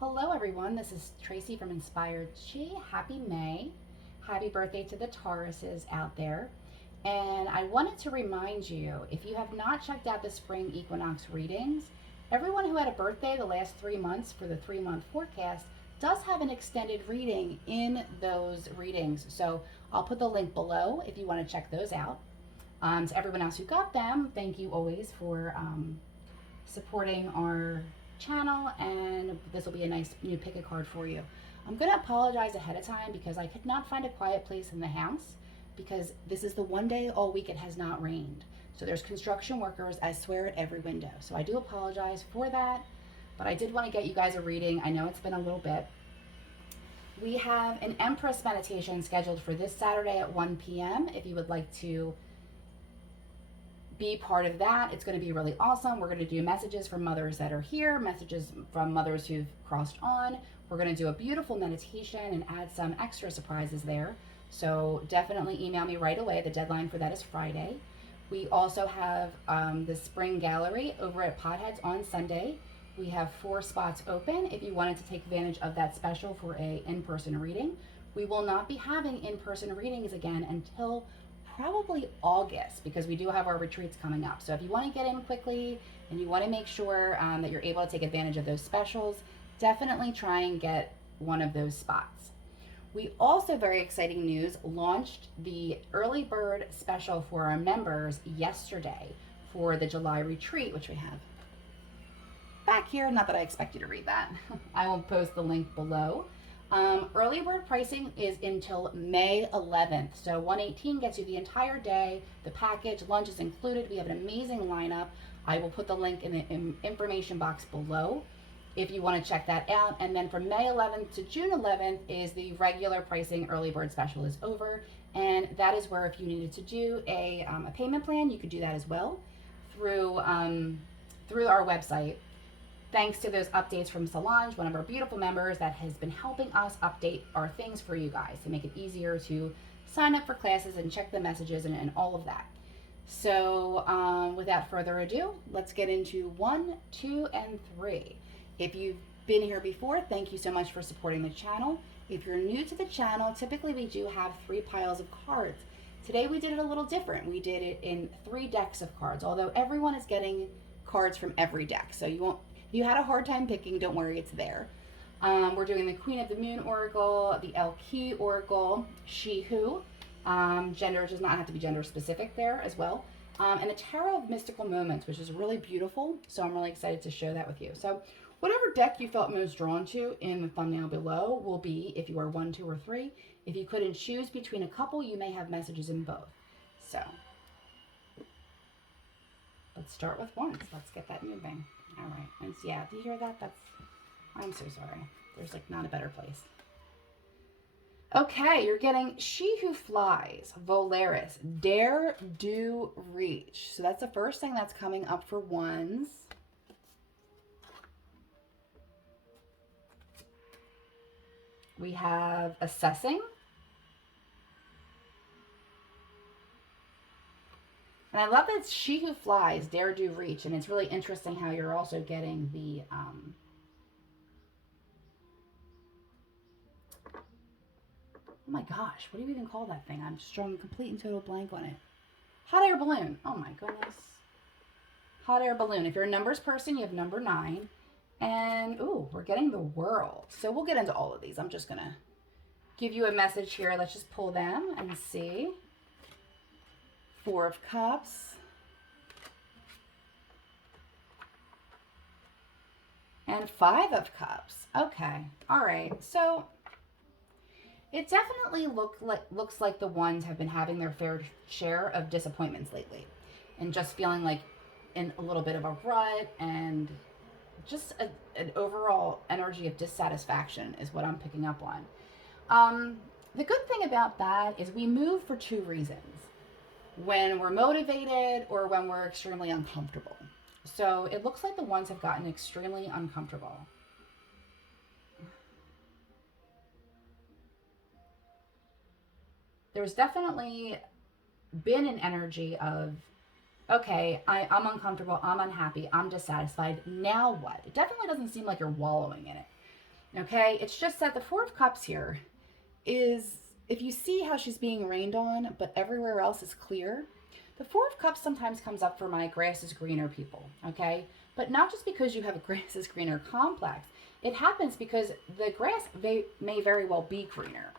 Hello, everyone. This is Tracy from Inspired Chi. Happy May. Happy birthday to the Tauruses out there. And I wanted to remind you, if you have not checked out the spring equinox readings, everyone who had a birthday the last 3 months for the 3 month forecast does have an extended reading in those readings. So I'll put the link below if you want to check those out. To everyone else who got them, thank you always for supporting our channel, and this will be a nice new pick a card for you. I'm going to apologize ahead of time because I could not find a quiet place in the house because this is the one day all week it has not rained. So there's construction workers, I swear, at every window. So I do apologize for that, but I did want to get you guys a reading. I know it's been a little bit. We have an Empress meditation scheduled for this Saturday at 1 p.m. if you would like to be part of that. It's going to be really awesome. We're going to do messages from mothers that are here, messages from mothers who've crossed on. We're going to do a beautiful meditation and add some extra surprises there. So definitely email me right away. The deadline for that is Friday. We also have the spring gallery over at Potheads on Sunday. We have 4 spots open if you wanted to take advantage of that special for a in-person reading. We will not be having in-person readings again until probably August because we do have our retreats coming up. So if you want to get in quickly and you want to make sure that you're able to take advantage of those specials, definitely try and get one of those spots. We also, very exciting news, launched the early bird special for our members yesterday for the July retreat, which we have back here. Not that I expect you to read that. I will post the link below. Early bird pricing is until May 11th. So 118 gets you the entire day. The package, lunch is included. We have an amazing lineup. I will put the link in the information box below if you want to check that out. And then from May 11th to June 11th is the regular pricing early bird special is over. And that is where if you needed to do a payment plan, you could do that as well through our website. Thanks to those updates from Solange, one of our beautiful members that has been helping us update our things for you guys to make it easier to sign up for classes and check the messages and all of that. So without further ado, let's get into 1, 2, and 3. If you've been here before, thank you so much for supporting the channel. If you're new to the channel, typically we do have 3 piles of cards. Today we did it a little different. We did it in 3 decks of cards, although everyone is getting cards from every deck. So you won't, if you had a hard time picking, don't worry, it's there. We're doing the Queen of the Moon Oracle, the Elki Oracle, She Who. Gender does not have to be gender specific there as well. And the Tarot of Mystical Moments, which is really beautiful. So I'm really excited to share that with you. So whatever deck you felt most drawn to in the thumbnail below will be if you are 1, 2, or 3. If you couldn't choose between a couple, you may have messages in both. So let's start with wands. Let's get that moving. All right. And yeah, do you hear that? I'm so sorry. There's like not a better place. Okay, you're getting She Who Flies, Volaris, Dare, Do, Reach. So that's the first thing that's coming up for wands. We have Assessing. And I love that it's She Who Flies, Dare, Do, Reach. And it's really interesting how you're also getting the, oh my gosh, what do you even call that thing? I'm just drawing a complete and total blank on it. Hot air balloon. Oh my goodness. Hot air balloon. If you're a numbers person, you have number 9. And, ooh, we're getting the World. So we'll get into all of these. I'm just going to give you a message here. Let's just pull them and see. 4 of Cups. And 5 of Cups. Okay. All right. So it definitely looks like the ones have been having their fair share of disappointments lately. And just feeling like in a little bit of a rut and just an overall energy of dissatisfaction is what I'm picking up on. The good thing about that is we move for 2 reasons. When we're motivated or when we're extremely uncomfortable. So it looks like the ones have gotten extremely uncomfortable. There's definitely been an energy of, okay, I'm uncomfortable, I'm unhappy, I'm dissatisfied, now what? It definitely doesn't seem like you're wallowing in it. Okay, it's just that the Four of Cups here is, if you see how she's being rained on, but everywhere else is clear, the Four of Cups sometimes comes up for my grass is greener people, okay? But not just because you have a grass is greener complex. It happens because the grass may very well be greener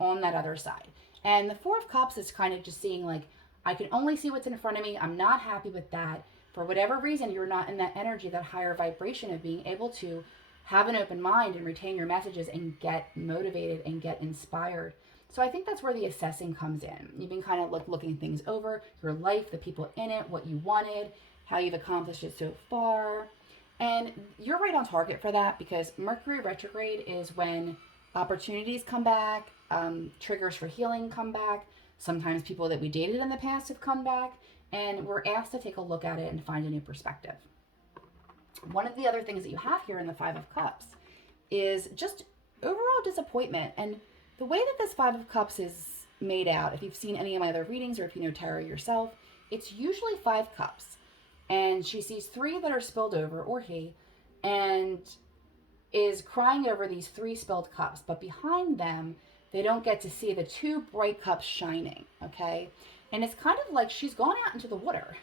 on that other side. And the Four of Cups is kind of just seeing, like, I can only see what's in front of me. I'm not happy with that. For whatever reason, you're not in that energy, that higher vibration of being able to have an open mind and retain your messages and get motivated and get inspired. So I think that's where the assessing comes in. You've been kind of looking things over, your life, the people in it, what you wanted, how you've accomplished it so far. And you're right on target for that, because Mercury retrograde is when opportunities come back, triggers for healing come back. Sometimes people that we dated in the past have come back, and we're asked to take a look at it and find a new perspective. One of the other things that you have here in the Five of Cups is just overall disappointment. And the way that this Five of Cups is made out, if you've seen any of my other readings or if you know tarot yourself, it's usually 5 cups. And she sees 3 that are spilled over, or he, and is crying over these 3 spilled cups. But behind them, they don't get to see the 2 bright cups shining, okay? And it's kind of like she's gone out into the water.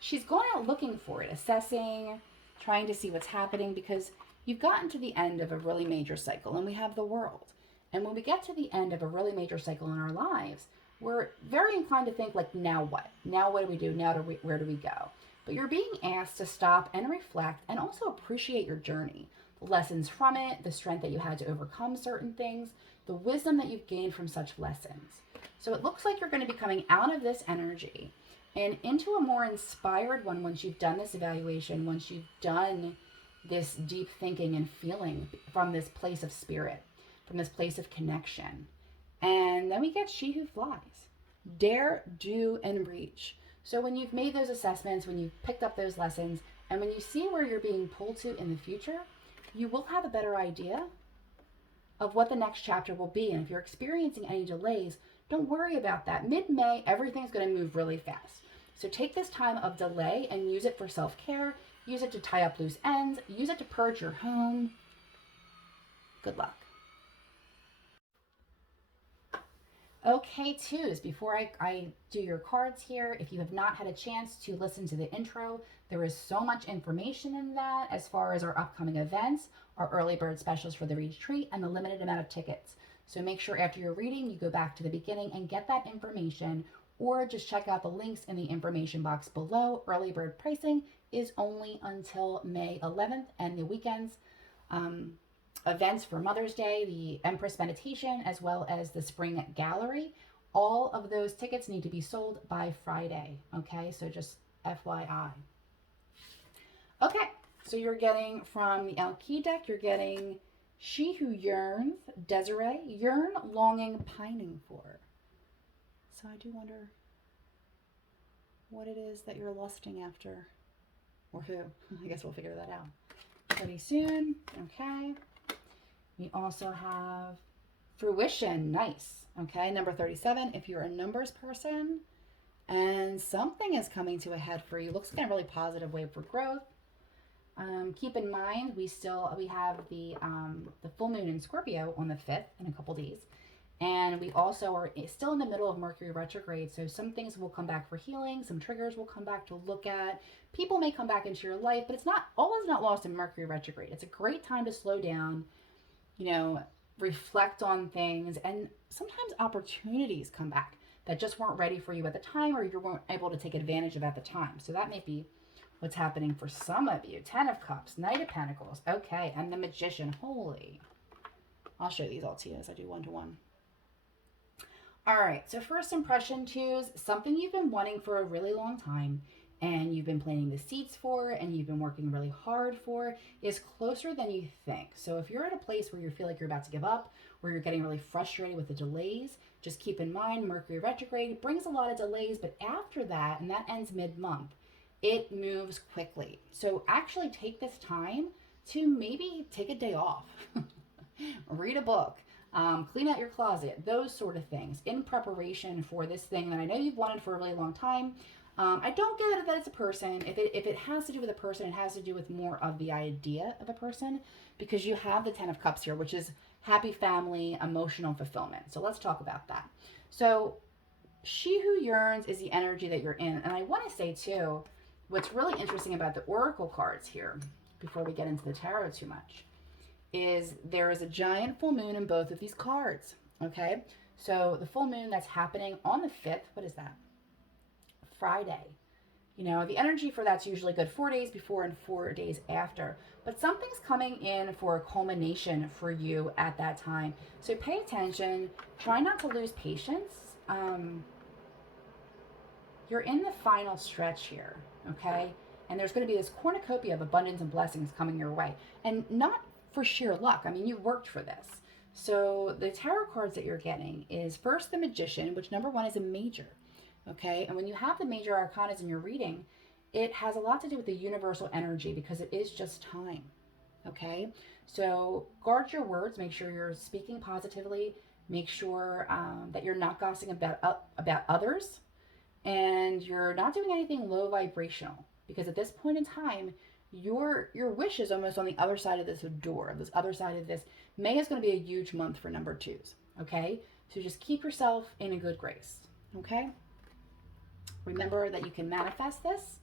She's gone out looking for it, assessing, trying to see what's happening, because you've gotten to the end of a really major cycle, and we have the world. And when we get to the end of a really major cycle in our lives, we're very inclined to think, like, now what? Now what do we do? Where do we go? But you're being asked to stop and reflect and also appreciate your journey, the lessons from it, the strength that you had to overcome certain things, the wisdom that you've gained from such lessons. So it looks like you're going to be coming out of this energy and into a more inspired one once you've done this evaluation, once you've done this deep thinking and feeling from this place of spirit, from this place of connection. And then we get She Who Flies. Dare, do, and reach. So when you've made those assessments, when you've picked up those lessons, and when you see where you're being pulled to in the future, you will have a better idea of what the next chapter will be. And if you're experiencing any delays, don't worry about that. Mid-May, everything's going to move really fast. So take this time of delay and use it for self-care. Use it to tie up loose ends. Use it to purge your home. Good luck. Okay, twos, before I do your cards here, if you have not had a chance to listen to the intro, there is so much information in that as far as our upcoming events, our early bird specials for the retreat, and the limited amount of tickets. So make sure after your reading, you go back to the beginning and get that information, or just check out the links in the information box below. Early bird pricing is only until May 11th, and the weekends. Events for Mother's Day, the Empress Meditation, as well as the Spring Gallery. All of those tickets need to be sold by Friday. Okay, so just FYI. Okay, so you're getting from the Alki deck, you're getting She Who Yearns, Desiree, yearn, longing, pining for. So I do wonder what it is that you're lusting after, or who. I guess we'll figure that out pretty soon. Okay. We also have fruition. Nice. Okay, number 37. If you're a numbers person and something is coming to a head for you, looks like a really positive way for growth. Keep in mind, we have the full moon in Scorpio on the 5th in a couple days. And we also are still in the middle of Mercury retrograde. So some things will come back for healing. Some triggers will come back to look at. People may come back into your life, but it's not always not lost in Mercury retrograde. It's a great time to slow down, reflect on things, and sometimes opportunities come back that just weren't ready for you at the time, or you weren't able to take advantage of at the time. So that may be what's happening for some of you. 10 of Cups, Knight of Pentacles, okay, and the Magician. Holy. I'll show these all to you as I do one-to-one. All right, so first impression, twos, something you've been wanting for a really long time, and you've been planting the seeds for, and you've been working really hard for, is closer than you think. So if you're at a place where you feel like you're about to give up, where you're getting really frustrated with the delays, just keep in mind Mercury retrograde brings a lot of delays, but after that, and that ends mid-month, it moves quickly. So actually take this time to maybe take a day off, read a book, clean out your closet, those sort of things in preparation for this thing that I know you've wanted for a really long time. I don't get it that it's a person. If it has to do with a person, it has to do with more of the idea of a person, because you have the Ten of Cups here, which is happy family, emotional fulfillment. So let's talk about that. So she who yearns is the energy that you're in. And I want to say too, what's really interesting about the oracle cards here, before we get into the tarot too much, is there is a giant full moon in both of these cards. Okay, so the full moon that's happening on the 5th, what is that? Friday. You know, the energy for that's usually good 4 days before and 4 days after. But something's coming in for a culmination for you at that time. So pay attention. Try not to lose patience. You're in the final stretch here, okay? And there's going to be this cornucopia of abundance and blessings coming your way. And not for sheer luck. I mean, you worked for this. So the tarot cards that you're getting is first the Magician, which number 1 is a major. Okay, and when you have the major arcanas in your reading, it has a lot to do with the universal energy because it is just time. Okay, so guard your words. Make sure you're speaking positively. Make sure that you're not gossiping about others, and you're not doing anything low vibrational, because at this point in time, your wish is almost on the other side of this door, this other side of this. May is going to be a huge month for number 2s. Okay, so just keep yourself in a good grace. Okay. Remember that you can manifest this.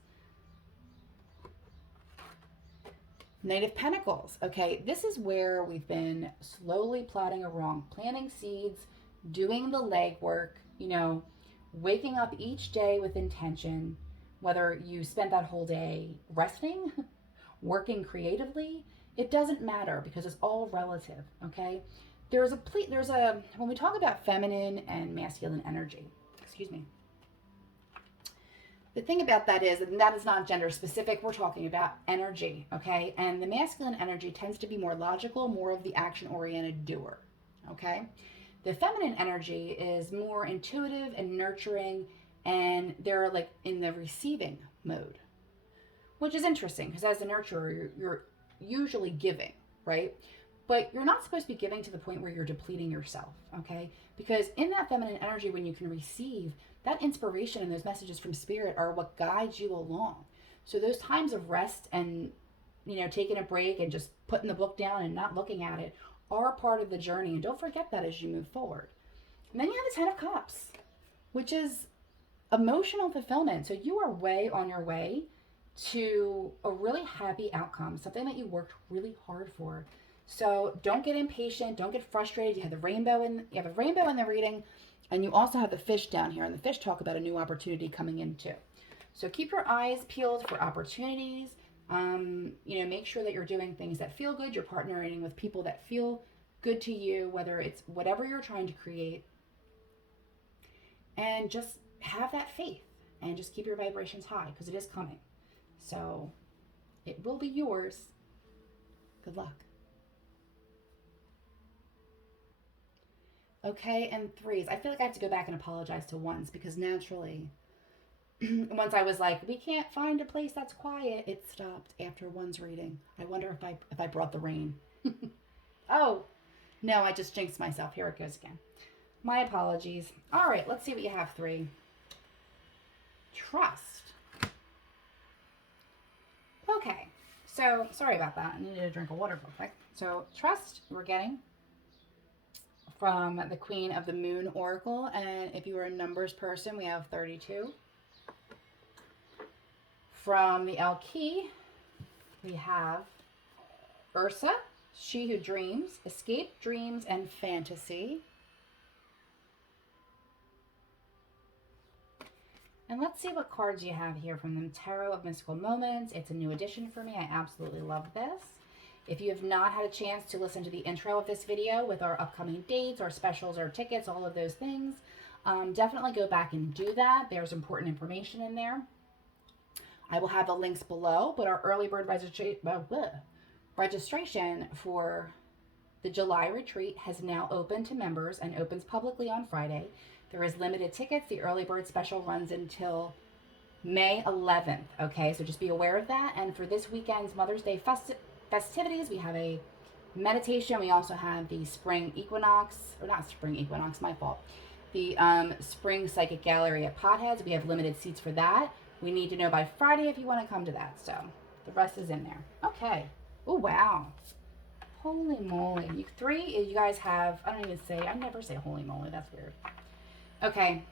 Knight of Pentacles. Okay, this is where we've been slowly plotting along, planting seeds, doing the legwork, you know, waking up each day with intention, whether you spent that whole day resting, working creatively, it doesn't matter because it's all relative, okay? When we talk about feminine and masculine energy, excuse me, the thing about that is that is not gender specific. We're talking about energy, okay? And the masculine energy tends to be more logical, more of the action-oriented doer, okay? The feminine energy is more intuitive and nurturing, and they're like in the receiving mode, which is interesting because as a nurturer, you're usually giving, right? But you're not supposed to be giving to the point where you're depleting yourself, okay? Because in that feminine energy, when you can receive, that inspiration and those messages from spirit are what guides you along. So those times of rest and, you know, taking a break and just putting the book down and not looking at it are part of the journey. And don't forget that as you move forward. And then you have the Ten of Cups, which is emotional fulfillment. So you are way on your way to a really happy outcome, something that you worked really hard for. So don't get impatient. Don't get frustrated. You have a rainbow in the reading. And you also have the fish down here, and the fish talk about a new opportunity coming in too. So keep your eyes peeled for opportunities. You know, make sure that you're doing things that feel good. You're partnering with people that feel good to you, whether it's whatever you're trying to create. And just have that faith and just keep your vibrations high because it is coming. So it will be yours. Good luck. Okay, and 3s. I feel like I have to go back and apologize to 1s because naturally, once I was like, we can't find a place that's quiet, it stopped after 1's reading. I wonder if I brought the rain. Oh, no, I just jinxed myself. Here it goes again. My apologies. All right, let's see what you have, 3. Trust. Okay, so sorry about that. I needed a drink of water real quick. So trust we're getting from the Queen of the Moon Oracle. And if you are a numbers person, we have 32. From the Alki, we have Ursa, She Who Dreams, Escape, Dreams, and Fantasy. And let's see what cards you have here from the Tarot of Mystical Moments. It's a new addition for me. I absolutely love this. If you have not had a chance to listen to the intro of this video with our upcoming dates, our specials, our tickets, all of those things, definitely go back and do that. There's important information in there. I will have the links below, but our early bird registration for the July retreat has now opened to members and opens publicly on Friday. There is limited tickets. The early bird special runs until May 11th. Okay, so just be aware of that. And for this weekend's Mother's Day festivities, we have a meditation. We also have the spring equinox, or not spring equinox, my fault. the Spring Psychic Gallery at Potheads. We have limited seats for that. We need to know by Friday if you want to come to that. So the rest is in there. Okay. Oh, wow. Holy moly. You guys have, I don't even say, I never say holy moly. That's weird. Okay.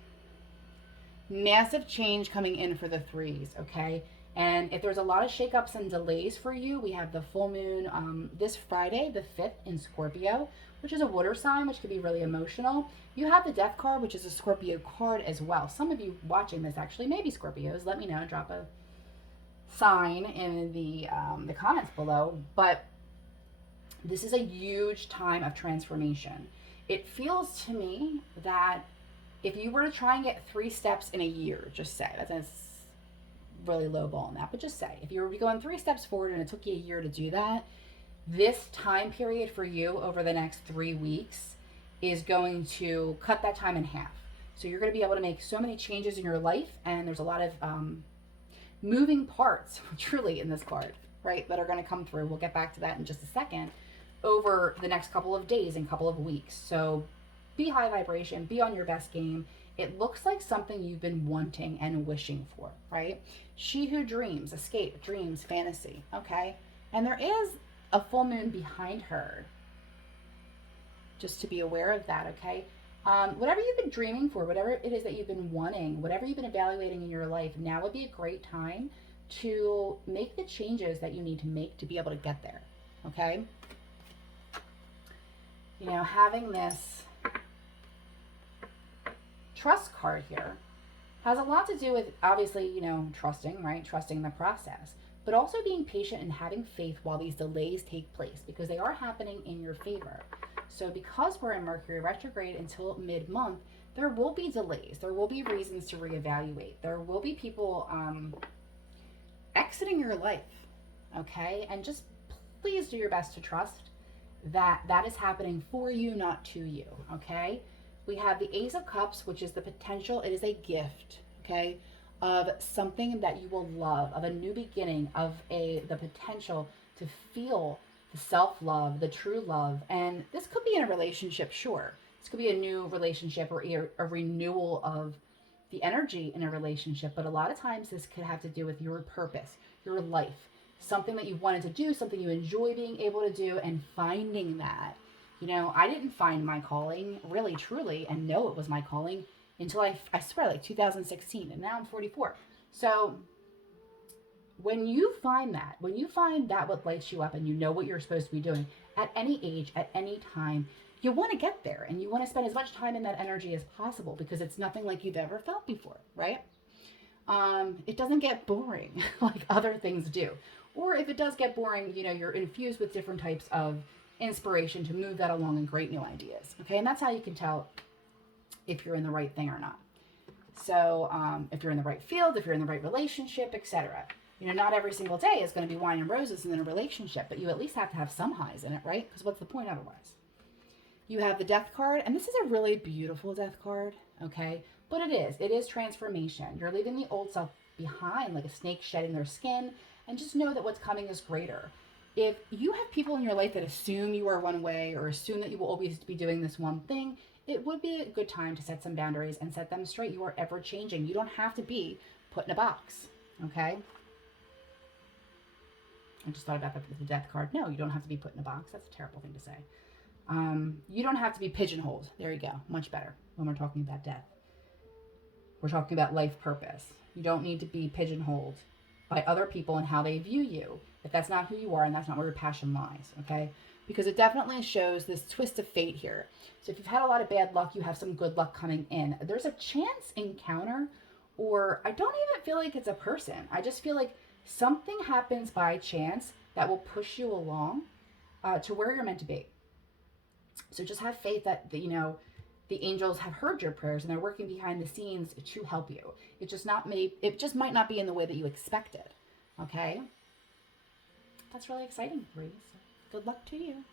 Massive change coming in for the threes, okay? And if there's a lot of shakeups and delays for you, we have the full moon this Friday, the 5th in Scorpio, which is a water sign, which could be really emotional. You have the Death card, which is a Scorpio card as well. Some of you watching this actually may be Scorpios. Let me know. Drop a sign in the comments below. But this is a huge time of transformation. It feels to me that if you were to try and get 3 steps in a year, just say, that's really low ball on that, but just say, if you were going 3 steps forward and it took you a year to do that, this time period for you over the next 3 weeks is going to cut that time in half. So you're going to be able to make so many changes in your life, and there's a lot of moving parts, truly, in this card, right, that are going to come through. We'll get back to that in just a second, over the next couple of days and couple of weeks. So be high vibration, be on your best game. It looks like something you've been wanting and wishing for, right? She who dreams, escape, dreams, fantasy, okay? And there is a full moon behind her, just to be aware of that, okay? Whatever you've been dreaming for, whatever it is that you've been wanting, whatever you've been evaluating in your life, now would be a great time to make the changes that you need to make to be able to get there, okay? You know, having this trust card here has a lot to do with, obviously, you know, trusting, right? Trusting the process, but also being patient and having faith while these delays take place, because they are happening in your favor. So because we're in Mercury retrograde until mid-month, there will be delays. There will be reasons to reevaluate. There will be people exiting your life, okay? And just please do your best to trust that that is happening for you, not to you, okay? We have the Ace of Cups, which is the potential. It is a gift, okay, of something that you will love, of a new beginning, of the potential to feel the self-love, the true love. And this could be in a relationship, sure. This could be a new relationship or a renewal of the energy in a relationship. But a lot of times this could have to do with your purpose, your life, something that you wanted to do, something you enjoy being able to do, and finding that. You know, I didn't find my calling really, truly, and know it was my calling until I swear, like 2016, and now I'm 44. So when you find that what lights you up and you know what you're supposed to be doing at any age, at any time, you want to get there, and you want to spend as much time in that energy as possible, because it's nothing like you've ever felt before, right? It doesn't get boring like other things do. Or if it does get boring, you know, you're infused with different types of inspiration to move that along and great new ideas. Okay, and that's how you can tell if you're in the right thing or not. So if you're in the right field, if you're in the right relationship, etc. You know, not every single day is going to be wine and roses in a relationship, but you at least have to have some highs in it, right? Because what's the point otherwise? You have the Death card, and this is a really beautiful Death card, okay? But it is transformation. You're leaving the old self behind, like a snake shedding their skin, and just know that what's coming is greater. If you have people in your life that assume you are one way, or assume that you will always be doing this one thing, it would be a good time to set some boundaries and set them straight. You are ever changing. You don't have to be put in a box, okay? I just thought about that with the Death card. No, you don't have to be put in a box. That's a terrible thing to say. You don't have to be pigeonholed. There you go. Much better when we're talking about death. We're talking about life purpose. You don't need to be pigeonholed by other people and how they view you, if that's not who you are and that's not where your passion lies, okay? Because it definitely shows this twist of fate here. So if you've had a lot of bad luck, you have some good luck coming in. There's a chance encounter, or I don't even feel like it's a person. I just feel like something happens by chance that will push you along to where you're meant to be. So just have faith that, you know, the angels have heard your prayers and they're working behind the scenes to help you. It just might not be in the way that you expected. Okay? That's really exciting for you. So good luck to you.